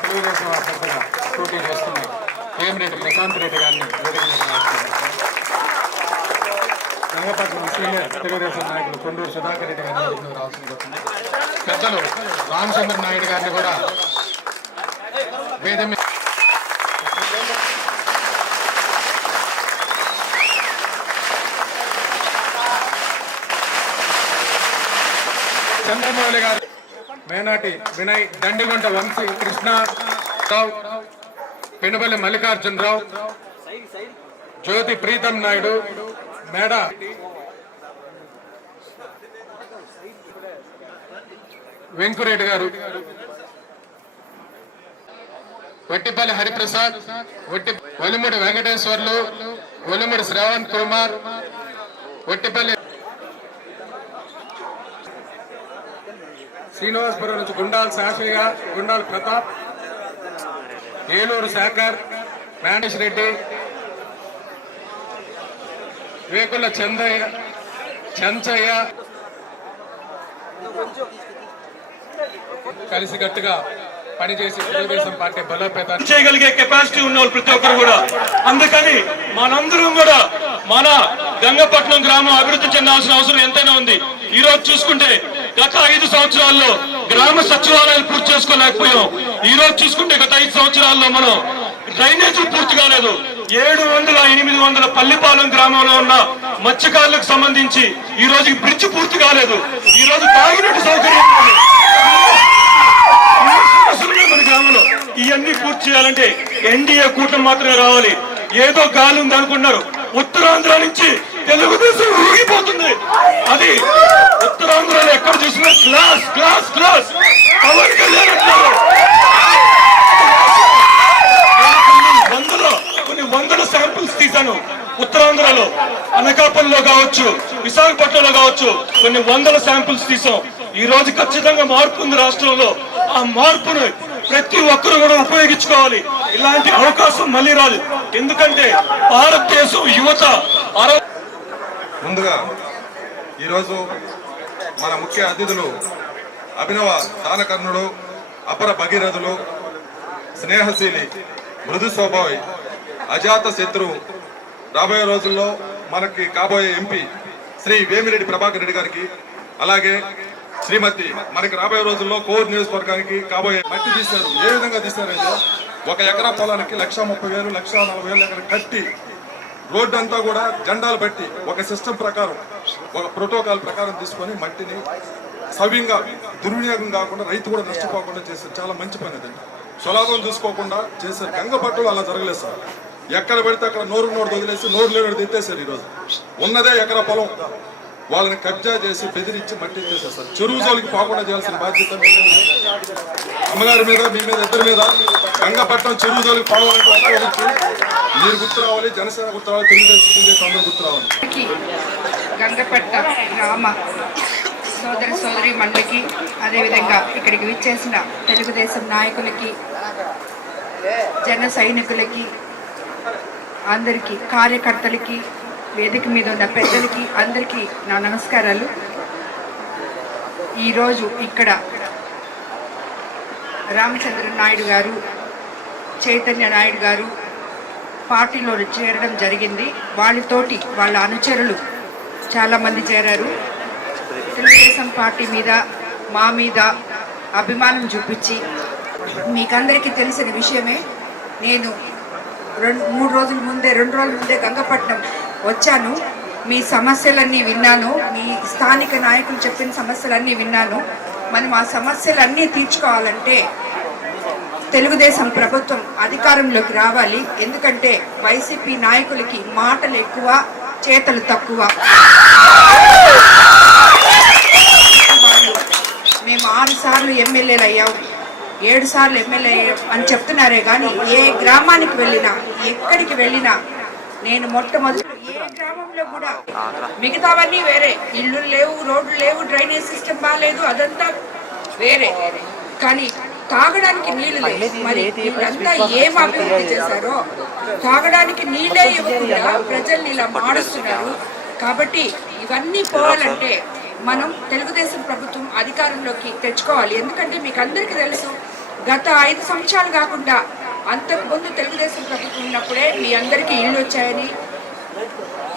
తెలుగుదేశం అభ్యర్థిగా పోటీ చేస్తున్నారు వేమిరెడ్డి ప్రశాంత్ రెడ్డి గారిని వేదిక రంగపట్నం సీనియర్ తెలుగుదేశం నాయకులు కొండూరు సుధాకర్ రెడ్డి గారిని రావాల్సింది పెద్దలు రామచంద్ర నాయుడు గారిని కూడా వేదిక చంద్రమౌళి గారు మేనాటి వినయ్ దండిగుంట వంశీ కృష్ణ రావు పెనుబల్లి మల్లికార్జునరావు జ్యోతి ప్రీతం నాయుడు మేడ వెంకురెడ్డి గారు. వట్టిపల్లి హరిప్రసాద్ వట్టి ఒలిముడి వెంకటేశ్వర్లు ఒలిముడి శ్రావణ్ కుమార్ వట్టిపల్లి శ్రీనివాసపురం నుంచి గుండాల్ శాస్త్రిగా గుండాల్ ప్రతాప్ ఏలూరు శాఖర్ మేనేష్ రెడ్డి వేకుల చందయ్య చెంచయ్య. కలిసికట్టుగా పనిచేసి తెలుగుదేశం పార్టీ బలోపేతం చేయగలిగే కెపాసిటీ ఉన్న వాళ్ళు ప్రతి ఒక్కరు కూడా. అందుకని మనందరం కూడా మన గంగపట్నం గ్రామం అభివృద్ధి చెందాల్సిన అవసరం ఎంతైనా ఉంది. ఈ రోజు చూసుకుంటే గత ఐదు సంవత్సరాల్లో గ్రామ సచివాలయాలు పూర్తి చేసుకోలేకపోయాం. ఈ రోజు చూసుకుంటే గత ఐదు సంవత్సరాల్లో మనం డ్రైనేజీలు పూర్తి కాలేదు. ఏడు వందల ఎనిమిది వందల పల్లిపాలెం గ్రామంలో ఉన్న మత్స్యకారులకు సంబంధించి ఈ రోజు బ్రిడ్జ్ పూర్తి కాలేదు. ఈ రోజు తాగినట్టు సౌకర్యం ఇవన్నీ పూర్తి చేయాలంటే ఎన్డీఏ కూటమి మాత్రమే రావాలి. ఏదో గాలి ఉంది అనుకున్నారు. ఉత్తరాంధ్ర నుంచి తెలుగుదేశం ఊగిపోతుంది. అది ఉత్తరాంధ్రలో ఎక్కడ చూసినా class class class Pawan Kalyan అంటున్నారు. కొన్ని వందల కొన్ని వందల శాంపిల్స్ తీశాను. ఉత్తరాంధ్రలో అనకాపల్లిలో కావచ్చు విశాఖపట్నంలో కావచ్చు కొన్ని వందల శాంపిల్స్ తీసాం ఈ రోజు ఖచ్చితంగా మార్పు ఉంది రాష్ట్రంలో. ఆ మార్పును ప్రతి ఒక్కరు కూడా ఉపయోగించుకోవాలి. ఇలాంటి అవకాశం మళ్ళీ రాదు ఎందుకంటే భారతదేశం యువత ముందుగా ఈరోజు మన ముఖ్య అతిథులు అభినవ దానకర్ణుడు అపర భగీరథులు స్నేహశీలి మృదు స్వభావి అజాత శత్రువు రాబోయే రోజుల్లో మనకి కాబోయే ఎంపీ శ్రీ వేమిరెడ్డి ప్రభాకర్ రెడ్డి గారికి అలాగే శ్రీమతి మనకి రాబోయే రోజుల్లో కోర్ నియోజకవర్గానికి కాబోయే మట్టి తీశారు. ఏ విధంగా తీశారంటే ఒక ఎకరా పొలానికి లక్ష ముప్పై వేలు లక్ష నలభై వేలు ఎకర కట్టి రోడ్డు అంతా కూడా జెండాలు బట్టి ఒక సిస్టమ్ ప్రకారం ఒక ప్రోటోకాల్ ప్రకారం తీసుకొని మట్టిని సవ్యంగా దుర్వినియోగం కాకుండా రైతు కూడా నష్టపోకుండా చేశారు. చాలా మంచి పని అదండి సులాభం చూసుకోకుండా చేశారు. గంగపట్టులు అలా జరగలేదు సార్. ఎక్కడ పెడితే అక్కడ నోరు నోరు వదిలేసి నోరు లేనోడు తెత్తేసారు ఈరోజు. ఉన్నదే ఎకరా పొలం. వాళ్ళని కబ్జా చేసి బెదిరించి మట్టి చేసేస్తారు. చెరువు జోలికి పోకుండా చేయాల్సిన బాధ్యత అమ్మగారి మీద మీ మీద ఇద్దరి మీద. గంగపట్నం చెరువు జోలికి పోవాలంటే మీరు గుర్తు రావాలి జనసేన గుర్తు రావాలి తెలుగుదేశం అందరూ గుర్తు రావాలి. గంగపట్ట గ్రామ సోదరి సోదరి మండలికి అదేవిధంగా ఇక్కడికి విచ్చేసిన తెలుగుదేశం నాయకులకి జన సైనికులకి అందరికీ కార్యకర్తలకి వేదిక మీద ఉన్న పెద్దలకి అందరికీ నా నమస్కారాలు. ఈరోజు ఇక్కడ రామచంద్ర నాయుడు గారు చైతన్య నాయుడు గారు పార్టీలో చేరడం జరిగింది. వాళ్ళతోటి వాళ్ళ అనుచరులు చాలామంది చేరారు. తెలుగుదేశం పార్టీ మీద మా మీద అభిమానం చూపించి మీకందరికీ తెలిసిన విషయమే నేను రెండు మూడు రోజుల ముందే రెండు రోజుల ముందే గంగపట్నం వచ్చాను. మీ సమస్యలన్నీ విన్నాను. మీ స్థానిక నాయకులు చెప్పిన సమస్యలన్నీ విన్నాను. మనం ఆ సమస్యలన్నీ తీర్చుకోవాలంటే తెలుగుదేశం ప్రభుత్వం అధికారంలోకి రావాలి. ఎందుకంటే వైసీపీ నాయకులకి మాటలు ఎక్కువ చేతలు తక్కువ. మేము ఆరు సార్లు ఎమ్మెల్యేలు అయ్యాము ఏడు సార్లు ఎమ్మెల్యే అని చెప్తున్నారే కానీ ఏ గ్రామానికి వెళ్ళినా ఎక్కడికి వెళ్ళినా నేను మొట్టమొదటి ఏ గ్రామంలో కూడా మిగతావన్నీ వేరే. ఇళ్ళు లేవు రోడ్లు లేవు డ్రైనేజ్ సిస్టమ్ బాగాలేదు అదంతా వేరే. కానీ తాగడానికి నీళ్ళు లేవు. మరి వీళ్ళంతా ఏం అభివృద్ధి చేశారో తాగడానికి నీళ్ళే ఇవ్వకుండా ప్రజల్ని ఇలా మారుస్తున్నారు. కాబట్టి ఇవన్నీ పోవాలంటే మనం తెలుగుదేశం ప్రభుత్వం అధికారంలోకి తెచ్చుకోవాలి. ఎందుకంటే మీకు అందరికీ తెలుసు గత ఐదు సంవత్సరాలు కాకుండా అంతకు ముందు తెలుగుదేశం ప్రభుత్వం ఉన్నప్పుడే మీ అందరికీ ఇల్లు వచ్చాయని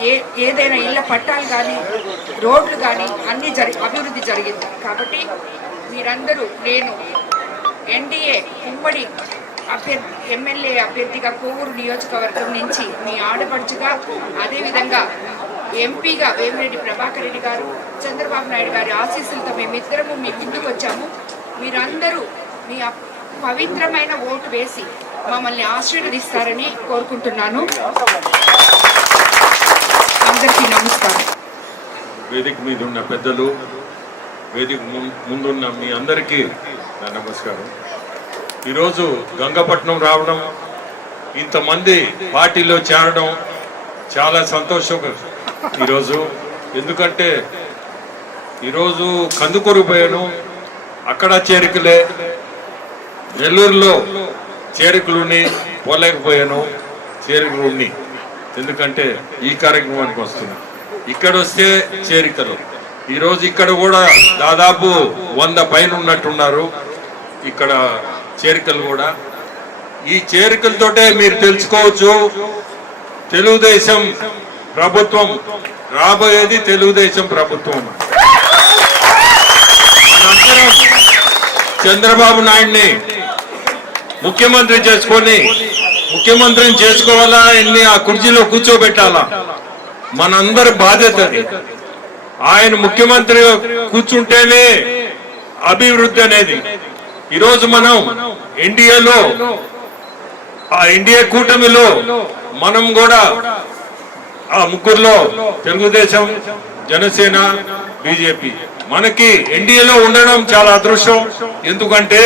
ఏ ఏదైనా ఇళ్ళ పట్టాలు కానీ రోడ్లు కానీ అన్నీ జరి అభివృద్ధి జరిగింది. కాబట్టి మీరందరూ నేను ఎన్డీఏ ఉమ్మడి అభ్యర్థి ఎమ్మెల్యే అభ్యర్థిగా కోవూరు నియోజకవర్గం నుంచి మీ ఆడపడుచుగా అదేవిధంగా ఎంపీగా వేమిరెడ్డి ప్రభాకర్ రెడ్డి గారు చంద్రబాబు నాయుడు గారి ఆశీస్సులతో మేమిద్దరము మీ ముందుకు వచ్చాము. మీరందరూ మీ అప్- పవిత్రమైన ఓటు వేసి మమ్మల్ని ఆశీర్వదిస్తారని కోరుకుంటున్నాను. అందరికీ నమస్కారం. వేదిక మీద ఉన్న పెద్దలు వేదిక ముందున్న మీ అందరికీ నా నమస్కారం. ఈరోజు గంగపట్నం రావడం ఇంతమంది పార్టీలో చేరడం చాలా సంతోషం ఈరోజు. ఎందుకంటే ఈరోజు కందుకూరు పోయాను అక్కడ చేరికలే నెల్లూరులో చేరికలుని పోలేకపోయాను చేరికలు ఉన్ని ఎందుకంటే ఈ కార్యక్రమానికి వస్తున్నా. ఇక్కడ వస్తే చేరికలు. ఈరోజు ఇక్కడ కూడా దాదాపు వంద పైన ఉన్నట్టున్నారు ఇక్కడ చేరికలు కూడా. ఈ చేరికలతోటే మీరు తెలుసుకోవచ్చు తెలుగుదేశం ప్రభుత్వం రాబోయేది తెలుగుదేశం ప్రభుత్వం. చంద్రబాబు నాయుడిని ముఖ్యమంత్రి చేసుకొని ముఖ్యమంత్రిని చేసుకోవాలా? ఎన్ని ఆ కుర్చీలో కూర్చోబెట్టాలా? మనందరి బాధ్యత ఆయన ముఖ్యమంత్రి కూర్చుంటేనే అభివృద్ధి అనేది. ఈరోజు మనం ఎన్డీఏలో ఆ ఎన్డీఏ కూటమిలో మనం కూడా ఆ ముగ్గురులో తెలుగుదేశం జనసేన బీజేపీ. మనకి ఎన్డీఏలో ఉండడం చాలా అదృష్టం. ఎందుకంటే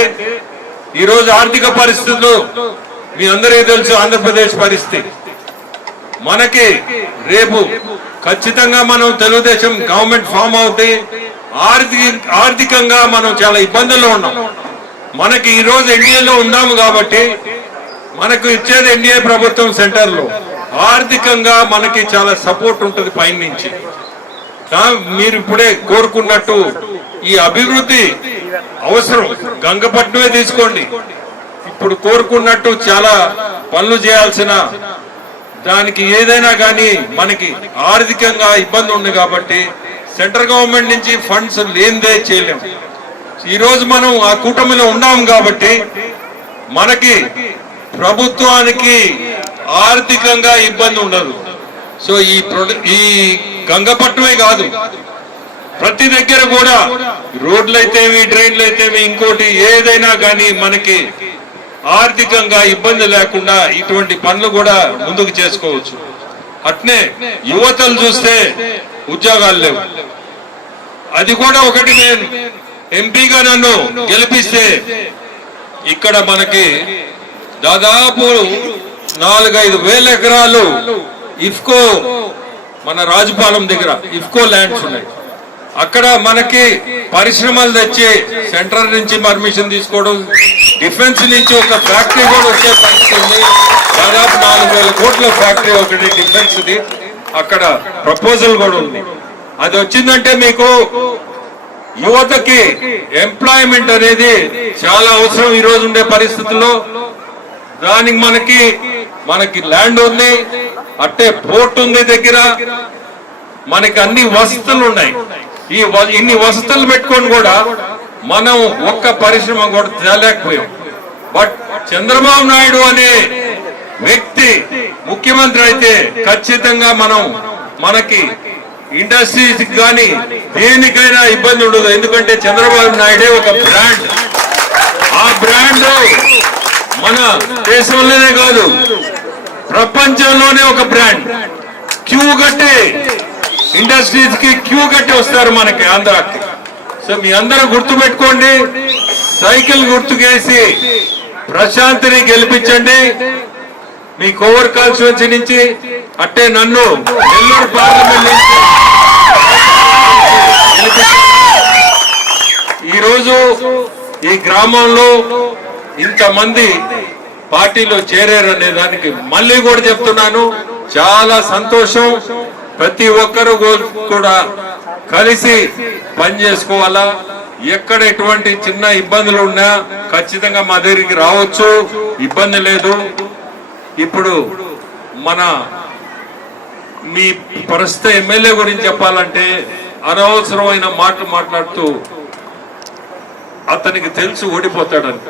ఈ రోజు ఆర్థిక పరిస్థితులు మీ అందరికీ తెలుసు ఆంధ్రప్రదేశ్ పరిస్థితి. మనకి రేపు ఖచ్చితంగా మనం తెలుగుదేశం గవర్నమెంట్ ఫామ్ అవుతే ఆర్థిక ఆర్థికంగా మనం చాలా ఇబ్బందుల్లో ఉన్నాం. మనకి ఈ రోజు ఎన్డీఏలో ఉన్నాము కాబట్టి మనకు ఇచ్చేది ఎన్డీఏ ప్రభుత్వం సెంటర్లో ఆర్థికంగా మనకి చాలా సపోర్ట్ ఉంటుంది పైన నుంచి మీరు ఇప్పుడే కోరుకున్నట్టు ఈ అభివృద్ధి అవసరం. గంగపట్నమే తీసుకోండి. ఇప్పుడు కోరుకున్నట్టు చాలా పనులు చేయాల్సిన దానికి ఏదైనా కానీ మనకి ఆర్థికంగా ఇబ్బంది ఉంది కాబట్టి సెంట్రల్ గవర్నమెంట్ నుంచి ఫండ్స్ లేనిదే చేయలేం. ఈరోజు మనం ఆ కూటమిలో ఉన్నాం కాబట్టి మనకి ప్రభుత్వానికి ఆర్థికంగా ఇబ్బంది ఉండదు. సో ఈ ఈ గంగపట్నమే కాదు. ప్రతి దగ్గర కూడా రోడ్లు అయితేవి డ్రైన్లు అయితేవి ఇంకోటి ఏదైనా కానీ మనకి ఆర్థికంగా ఇబ్బంది లేకుండా ఇటువంటి పనులు కూడా ముందుకు చేసుకోవచ్చు. అట్నే యువతలు చూస్తే ఉద్యోగాలు లేవు. అది కూడా ఒకటి నేను ఎంపీగా నన్ను గెలిపిస్తే ఇక్కడ మనకి దాదాపు నాలుగైదు వేల ఎకరాలు ఇఫ్కో మన రాజుపాలెం దగ్గర ఇఫ్కో ల్యాండ్స్ ఉన్నాయి. అక్కడ మనకి పరిశ్రమలు తెచ్చి సెంట్రల్ నుంచి పర్మిషన్ తీసుకోవడం డిఫెన్స్ నుంచి ఒక ఫ్యాక్టరీ కూడా వచ్చే పరిస్థితుంది దాదాపు నాలుగు వేల కోట్ల ఫ్యాక్టరీ ఒకటి డిఫెన్స్ది. అక్కడ ప్రపోజల్ కూడా ఉంది. అది వచ్చిందంటే మీకు యువతకి ఎంప్లాయ్మెంట్ అనేది చాలా అవసరం ఈ రోజు ఉండే పరిస్థితుల్లో. దానికి మనకి మనకి ల్యాండ్ ఉంది అట్టే పోర్ట్ ఉంది దగ్గర. మనకి అన్ని వసతులు ఉన్నాయి. ఈ వ- ఇన్ని వసతులు పెట్టుకొని కూడా మనం ఒక్క పరిశ్రమ కూడా తేలేకపోయాం. బట్ చంద్రబాబు నాయుడు అనే వ్యక్తి ముఖ్యమంత్రి అయితే ఖచ్చితంగా మనం మనకి ఇండస్ట్రీస్ కానీ దేనికైనా ఇబ్బంది ఉండదు. ఎందుకంటే చంద్రబాబు నాయుడే ఒక బ్రాండ్. ఆ బ్రాండ్ మన దేశంలోనే కాదు ప్రపంచంలోనే ఒక బ్రాండ్. క్యూ కట్టి ఇండస్ట్రీస్కి క్యూ కట్టి వస్తారు మనకి ఆంధ్రాకి. సో మీ అందరూ గుర్తు పెట్టుకోండి సైకిల్ గుర్తుకేసి ప్రశాంతిని గెలిపించండి. మీ కోవర్ కాన్స్టిట్యున్సీ నుంచి అట్టే నన్ను నెల్లూరు పార్లమెంట్ నుంచి ఈ ఈ గ్రామంలో ఇంతమంది పార్టీలో చేరారు అనే దానికి మళ్ళీ కూడా చెప్తున్నాను. చాలా సంతోషం. ప్రతి ఒక్కరు కూడా కలిసి పని చేసుకోవాలా? ఎక్కడ ఎటువంటి చిన్న ఇబ్బందులు ఉన్నా ఖచ్చితంగా మా దగ్గరికి రావచ్చు. ఇబ్బంది లేదు. ఇప్పుడు మన మీ ప్రస్తుత ఎమ్మెల్యే గురించి చెప్పాలంటే అనవసరమైన మాటలు మాట్లాడుతూ అతనికి తెలుసు ఓడిపోతాడని.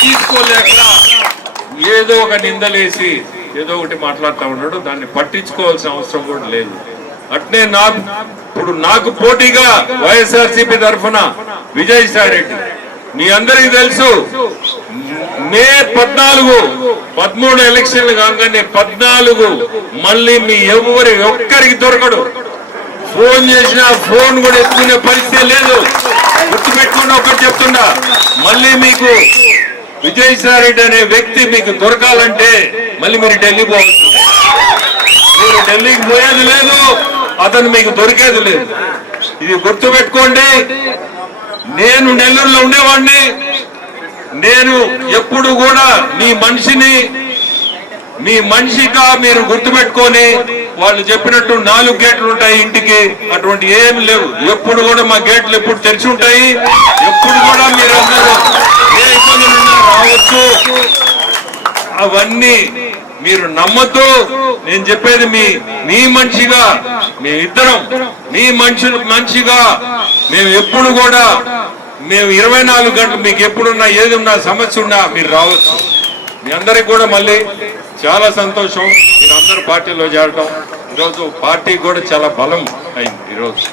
తీసుకోలేక ఏదో ఒక నిందలేసి ఏదో ఒకటి మాట్లాడుతూ ఉన్నాడు దాన్ని పట్టించుకోవాల్సిన అవసరం కూడా లేదు. అట్నే నా ఇప్పుడు నాకు పోటీగా వైఎస్ఆర్సీపీ తరఫున విజయసాయి రెడ్డి మీ అందరికీ తెలుసు మే పద్నాలుగు పదమూడు ఎలక్షన్లు కాగానే పద్నాలుగు మళ్ళీ మీ ఎవరి ఒక్కరికి దొరకడు. ఫోన్ చేసినా ఫోన్ కూడా ఎత్తుకునే పరిస్థితి లేదు. గుర్తుపెట్టుకుని ఒకటి చెప్తున్నా మళ్ళీ మీకు విజయసాయి రెడ్డి అనే వ్యక్తి మీకు దొరకాలంటే మళ్ళీ మీరు ఢిల్లీ పోవాల్సిందే మీరు ఢిల్లీకి పోయేది లేదు అతను మీకు దొరికేది లేదు. ఇది గుర్తుపెట్టుకోండి నేను నెల్లూరులో ఉండేవాడిని. నేను ఎప్పుడు కూడా మీ మనిషిని మీ మనిషిగా మీరు గుర్తుపెట్టుకొని వాళ్ళు చెప్పినట్టు నాలుగు గేట్లు ఉంటాయి ఇంటికి అటువంటి ఏం లేవు. ఎప్పుడు కూడా మా గేట్లు ఎప్పుడు తెరిచి ఉంటాయి. ఎప్పుడు కూడా మీరు అందరూ ఏ ఇబ్బందులు రావచ్చు అవన్నీ మీరు నమ్మద్దు. నేను చెప్పేది మీ మీ మనిషిగా మీ ఇద్దరం మీ మనిషి మనిషిగా మేము ఎప్పుడు కూడా మేము ఇరవై నాలుగు గంటలు మీకు ఎప్పుడున్నా ఏది ఉన్నా సమస్య ఉన్నా మీరు రావచ్చు. మీ అందరికి కూడా మళ్ళీ చాలా సంతోషం. మీరు అందరూ పార్టీలో చేరటం. ఈరోజు పార్టీ కూడా చాలా బలం అయింది ఈరోజు.